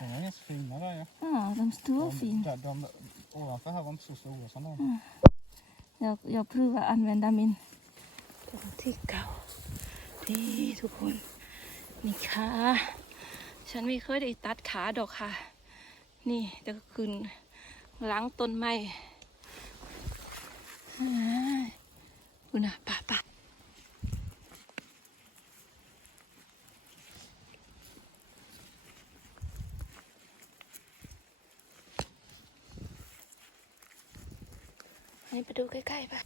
De är ganska fina där ja. Ja, de står De, fint. de, de, ovanför här var inte så stora som de. Jag, jag provar använda min ที่เก่านี่ทุกคนนี่ค่ะฉันไม่เคยได้ตัดขาดอกค่ะ นี่จะคืนล้างต้นไม้อ่าคุณอะป่ะป่ะ ให้ไปดูใกล้ๆป่ะ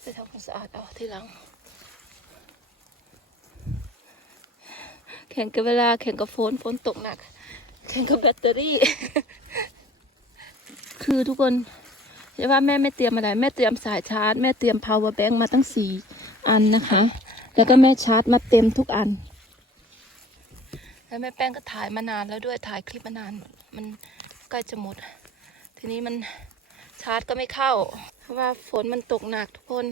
ไปทำความสะอาดเอาทีหลัง แข่งกับเวลาแข่งกับฝนฝนตกหนัก แข่งกับแบตเตอรี่ คือทุกคนใช่ว่าแม่ไม่เตรียมอะไร แม่เตรียมสายชาร์จ แม่เตรียม power bank มาตั้งสี่อันนะคะ แล้วก็แม่ชาร์จมาเต็มทุกอัน แล้วแม่แป้งก็ถ่ายมานานแล้วด้วยถ่ายคลิปมานานมั นใกล้จะหมด ทีนี้มันชาร์จก็ไม่เข้า เพราะว่าฝนมันตกหนักทุกคน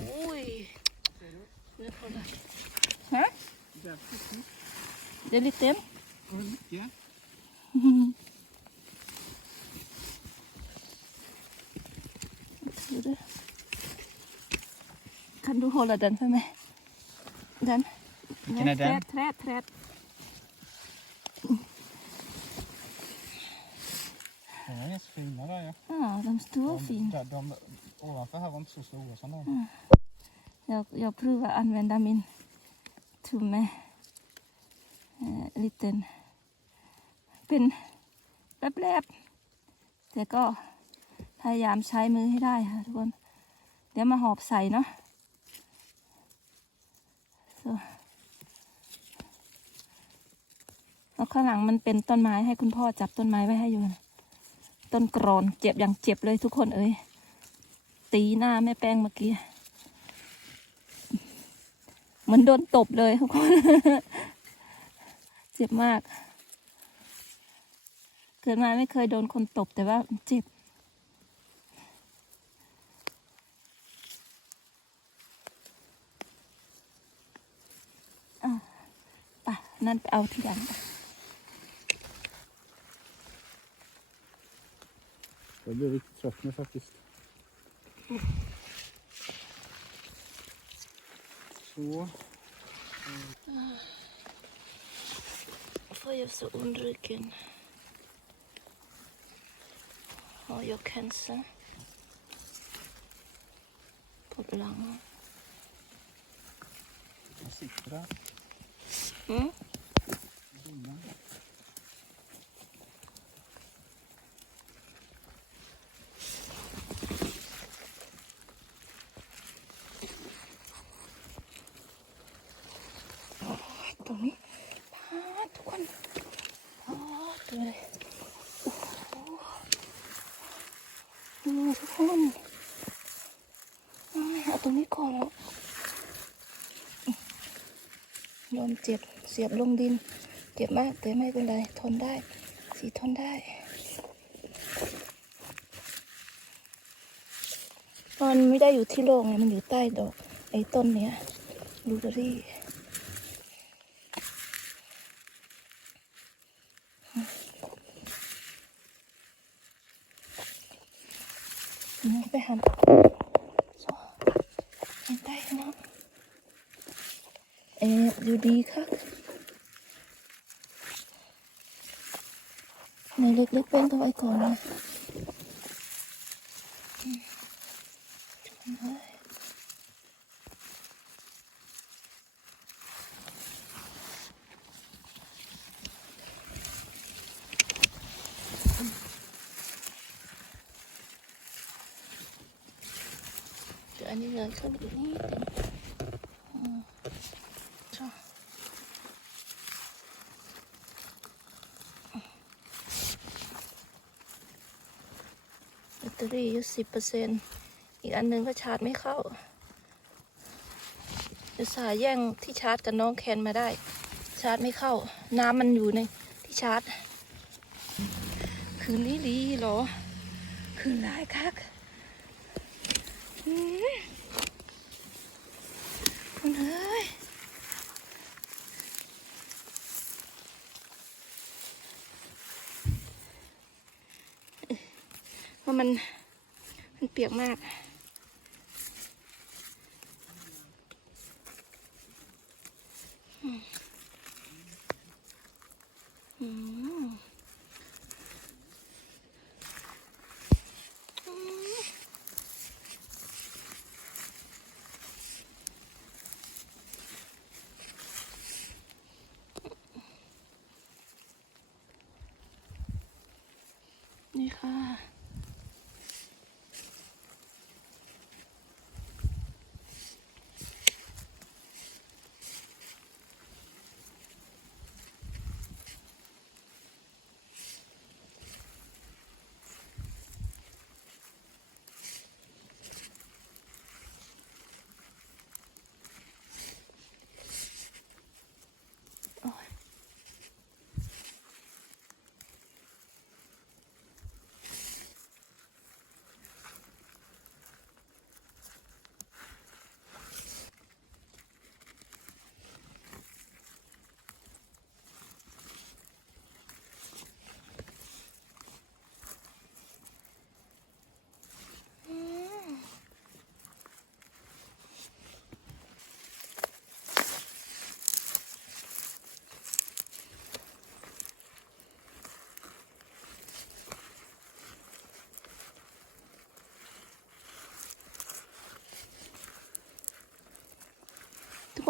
อุ้ยนี่คนละฮะเดี๋ยวรีบเต็ม Ja. ดูดิ kan du hålla den för mig? Den? Vilken är den? Träd, träd, träd. De är ganska fina där ja. Ja, de står De, fint. de, de, ovanför här var inte så stora som de. Jag, jag provar använda min tumme eh, liten เป็นแลบๆแต่ก็พยายามใช้มือให้ได้ค่ะทุกคน เดี๋ยวมาหอบใส่เนาะ So แล้วข้างหลังมันเป็นต้นไม้ให้คุณพ่อจับต้นไม้ไว้ให้อยู่นะต้นกรอนเจ็บอย่างเจ็บเลยทุกคนเอ้ยตีหน้าแม่แป้งเมื่อกี้เหมือนโดนตบเลยทุกคนเจ็บมาก เกิดมาไม่เคยโดนคนตบแต่ว่าเจ็บอะนั่นไปเอาที่หลัง Jag blir riktigt trött nu faktiskt. Så. Får jag så ont ryggen? Har jag cancer? På lungen. Jag sitter där. Mm? รงนี้พาทุกคนพาดเลยดูทุกคนอ่าเอาตรงนี้ก่อนแล้วยอมเจ็บเสียบลงดิน เจ็บมากแต่ไม่เป็นไรทนได้สีทนได้มันไม่ได้อยู่ที่โล่งไงมันอยู่ใต้ดอกไอ้ต้นเนี้ยบลูเบอรี่ นี่ไปหันสองเห็นใต้น้ำแอบอยู่ดีค่ะในเล็กๆเป็นตัวไอ้ก่อนนะอืมจุ่มเลยเดี๋ยวอั นี้เลยขึ้นอีกนิดแบตเตอรี่อยู่สิบเปอร์เซ็นต์อีกอันหนึงก็ชาร์จไม่เข้าจะสายแย่งที่ชาร์จกับน้องแคนมาได้ ชาร์จไม่เข้า น้ำมันอยู่ในที่ชาร์จ คืนนี้ดีหรอ คืนร้ายคัก คุณเอ้ยเพรามัน มันเปียกมากอืมอืม นี่ค่ะ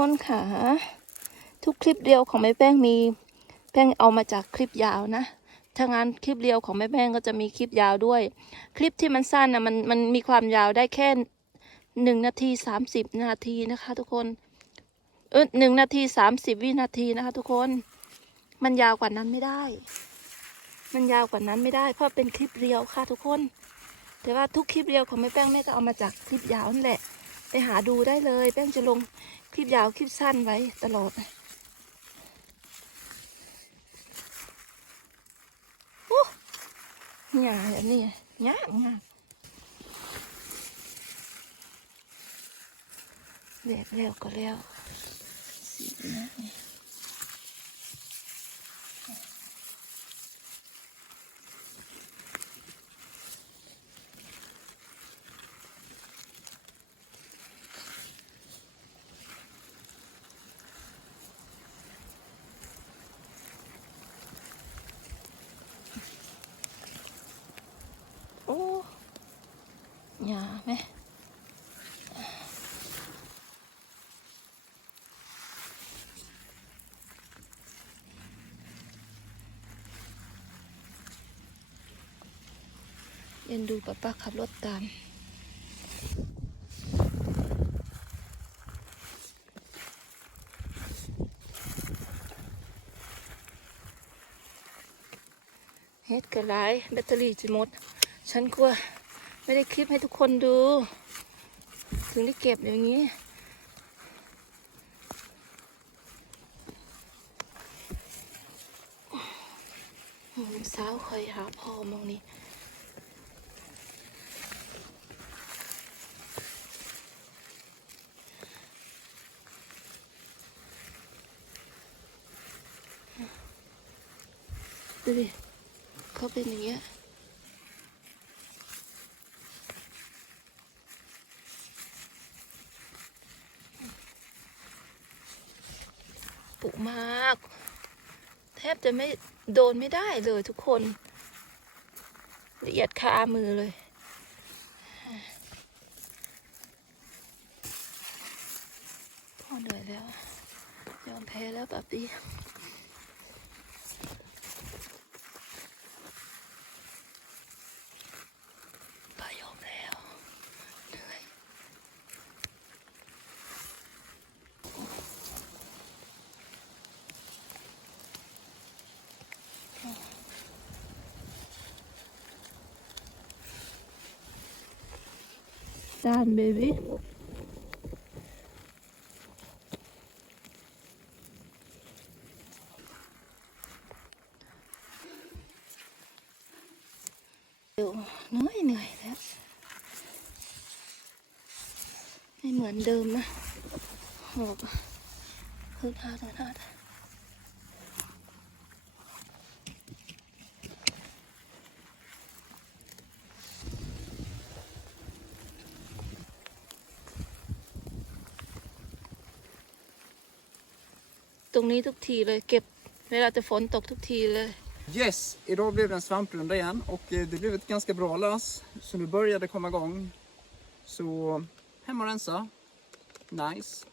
คนค่ะทุกคลิปเดียวของแม่แป้งมีแป้งเอามาจากคลิปยาวนะถ้างานคลิปเดียวของแม่แป้งก็จะมีคลิปยาวด้วย คลิปที่มันสั้นนะมันมันมีความยาวได้แค่หนึ่งนาทีสามสิบนาทีนะคะ ทุกคนเออหนึ่งนาทีสามสิบวินาทีนะคะ ทุกคน มันยาวกว่านั้นไม่ได้ มันยาวกว่านั้นไม่ได้ เพราะเป็นคลิปเรียวค่ะทุกคน แต่ว่าทุกคลิปเรียวของแม่แป้งแม่ก็เอามาจากคลิปยาวนั่นแหละ ไปหาดูได้เลย แป้งจะลง ลิปยาวคลิปสั้นไว้ตลอดโอ้หยาแบบนี้หยาหยาแดดแล้วก็แล้วสีนะนี่โอ้ หยาไหมเอ็นดูป้าป้าขับรถตามเฮ็ดกระไรแบตเตอรี่จะหมด ฉันกลัว ไม่ได้คลิปให้ทุกคนดู ถึงได้เก็บอย่างนี้มองสาวคอยหาพ่อมองนี่ดูดิเขาเป็นอย่างเงี้ย มาก แทบจะไม่โดนไม่ได้เลยทุกคน ละเอียดคามือเลยพ่อเหนื่อยแล้ว ยอมแพ้แล้วป๊าปี้ป้ายอมแล้ว เหนื่อย Done, baby. Điều nói người đó ให้เหมือนเดิ ตรงนี้ทุกทีเลยเก็บเวลาจะฝนตกทุกทีเลย Yes, idag blev det en svamprunda igen och eh, det blev ett ganska bra lass. Så nu börjar det komma igång. Så hem och rensa. Nice.